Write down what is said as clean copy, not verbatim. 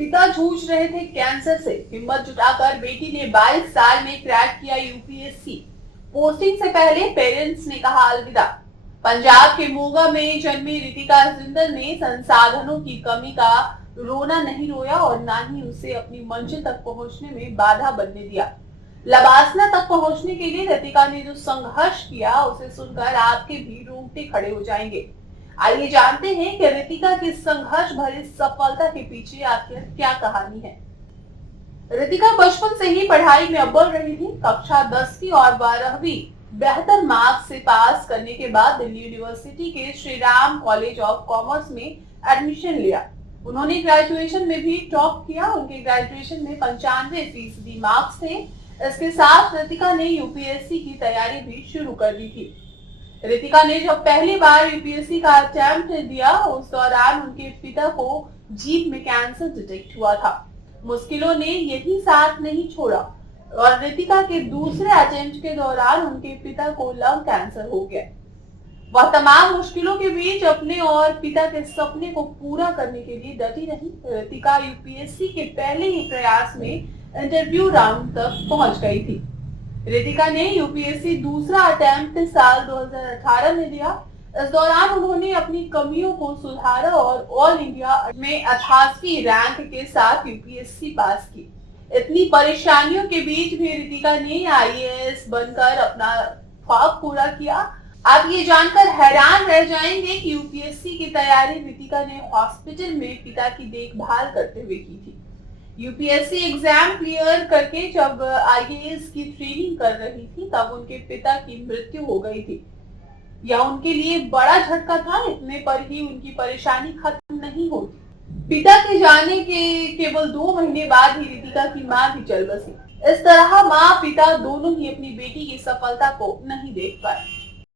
पिता जूझ रहे थे कैंसर से। हिम्मत जुटाकर बेटी ने 22 साल में क्रैक किया यूपीएससी। पोस्टिंग से पहले पेरेंट्स ने कहा अलविदा। पंजाब के मोगा में जन्मी रितिका जिंदल ने संसाधनों की कमी का रोना नहीं रोया और ना ही उसे अपनी मंजिल तक पहुंचने में बाधा बनने दिया। लबासना तक पहुंचने के लिए रितिका ने जो संघर्ष किया उसे सुनकर आपके भी रोंगटे खड़े हो जाएंगे। आइए जानते हैं कि रितिका की संघर्ष भरी सफलता के पीछे आखिर क्या कहानी है। रितिका बचपन से ही पढ़ाई में अव्वल रही थी। कक्षा 10वीं और 12वीं बेहतर मार्क्स से पास करने के बाद दिल्ली यूनिवर्सिटी के Shri Ram college of commerce में एडमिशन लिया। उन्होंने ग्रेजुएशन में भी टॉप किया। उनके ग्रेजुएशन में 95% मार्क्स थे। इसके साथ रितिका ने यूपीएससी की तैयारी भी शुरू कर दी थी। रितिका ने जब पहली बार यूपीएससी का अटेम्प्ट दिया उस दौरान उनके पिता को जीभ में कैंसर डिटेक्ट हुआ था। मुश्किलों ने यही साथ नहीं छोड़ा और रितिका के दूसरे अटेम्प्ट के दौरान उनके पिता को लंग कैंसर हो गया। वह तमाम मुश्किलों के बीच अपने और पिता के सपने को पूरा करने के लिए डटी रही। रितिका यूपीएससी के पहले ही प्रयास में इंटरव्यू राउंड तक पहुंच गई थी। रितिका ने यूपीएससी दूसरा अटेम्प्ट साल 2018 में दिया। इस दौरान उन्होंने अपनी कमियों को सुधारा और ऑल इंडिया में 88वीं रैंक के साथ यूपीएससी पास की। इतनी परेशानियों के बीच भी रितिका ने आईएएस बनकर अपना ख्वाब पूरा किया। आप ये जानकर हैरान रह जाएंगे कि यूपीएससी की तैयारी रितिका ने हॉस्पिटल में पिता की देखभाल करते हुए की थी। यूपीएससी एग्जाम क्लियर करके जब आईएएस की ट्रेनिंग कर रही थी तब उनके पिता की मृत्यु हो गई थी। यह उनके लिए बड़ा झटका था। इतने पर ही उनकी परेशानी खत्म नहीं होती। पिता के जाने के केवल 2 महीने बाद ही रितिका की मां भी चल बसी। इस तरह मां पिता दोनों ही अपनी बेटी की सफलता को नहीं देख पाए।